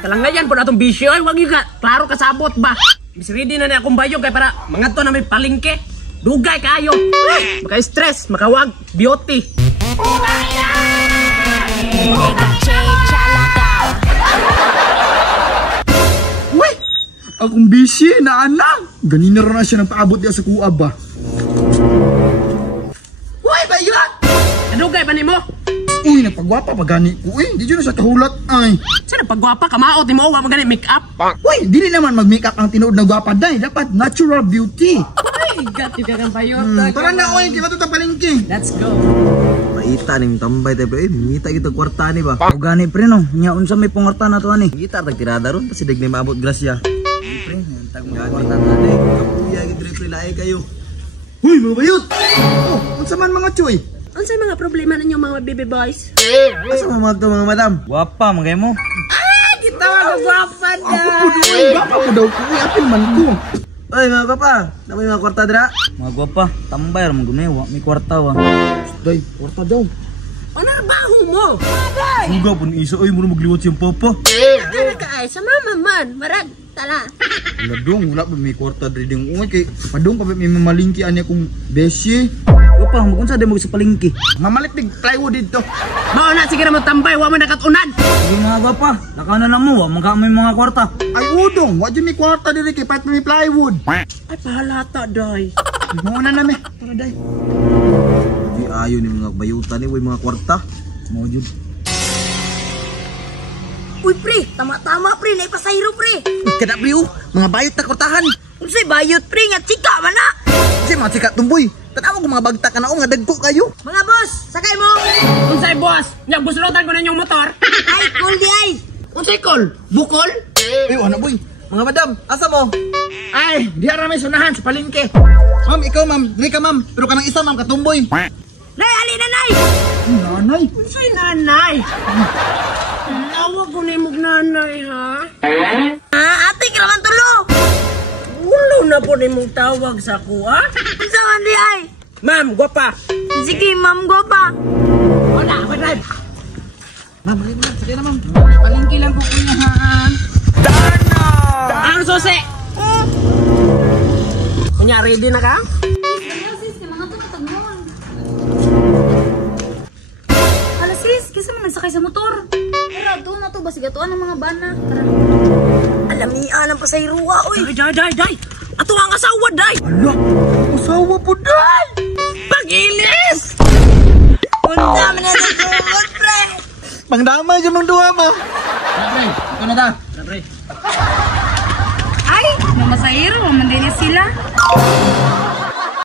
Talangayan po na itong bisyo ay wag yung klaro kasabot ba. Bis ready na niya akong bayog kay para mga to na may palingke. Dugay kayo. Maka-stress, makawag, beauty. Uy! Akong busy na anak. Ganina rin na siya ng paabot niya sa kuab ba. Uy, bayot! Dugay ba ni mo? Uy, nagpagwapa pa gani ko. Uy, di dyan na sa kahulat ay. Saan pagwapa ka maot ni mo wa magani make up? Uy, dili naman mag-makeup ang tinuod na gwapa day. Dapat natural beauty. Ay, gati ka kang bayot. Tara na, uy, kaya matutang palengke. Let's go. Maita ning tambay tayo pre, mita kita kwarta ni ba? O gani pre no, nya unsa may pangwarta na to ani? Kita tag tirada ron, kasi dig ni maabot grasya. Pre, tag mo kwarta na ni. Kuya gid pre laay kayo. Uy, mga bayot! Oh, unsa man mga choy? Unsay mga problema ninyo mga baby boys? Asa mo magto mga madam? Guwapa magay mo. Kita magwapa na. Ako po doon, gwapa po daw ko. Uy, apil man ko. Oy mga kapa, namoy mga kwarta dira. Mga guwapa, tambay ra mo gumewa, may kwarta wa. Day, kwarta daw. Ano trabaho mo? Aday! Uga pun iso oy mo magliwat siyang papa. Ano ka ay? Sa mama man. Marag. Tala. Wala dong, wala pa may kwarta diri ding ungay kay padung pa may mamalingki ani akong beshi. Guwapa, magunsa di mo sa palengke. Mamalit big plywood dito. Mao na sige na mo tambay wa man nakatunan. Sige mga guwapa, nakana na mo, wa man ka may mga kwarta. Ay udong, wa jud may kwarta diri kay pat may plywood. Ay pahalata day. Mo na na me. Tara day. Di ayo ni mga bayutan ni way mga kwarta. Mo jud. Uy pre, tama-tama pre, naipasayro pre. Kada priyo, mga bayot na kwartahan. Unsay bayot pre, nga chika man na. Kasi mga sikat tumboy. Tanawa ko mga bagta ka na o nga dagko kayo. Mga boss, sakay mo. Unsay boss? Nya buslotan ko na yung motor. Ay, cool di ay. Unsay call? Bukol? Ay, ano boy? Mga madam, asa mo? Ay, di ara may sunahan sa palengke. Ma'am, ikaw ma'am, dili ka ma'am, pero kanang isa ma'am katumboy. Nay, ali na nay. Nanay. Unsay nanay? Lawag ko ni mong nanay ha. Ate, kiraman tulo. Ulo na po ni mong tawag sa kuha. Unsa man di ay. Ma'am, gwapa. Sige, ma'am go pa. Wala, wala. Ma'am, sige na ma'am. Palengke lang po kunyahan. Ang susi! Kunya, ready na ka? Hala sis, kisa man nagsakay sa motor. Tara, doon na to, basigatuan ng mga bana. Tara. Alamian ang pasayruwa, uy. Day! Ato ang asawa, day! Ala, usawa po day. Pag-ilis! Punta man na sa sumot, pre. Pangdamay dyan mong duha ma. Pre, ito na ta. Pre. Ay, mamasahiro, mandini sila.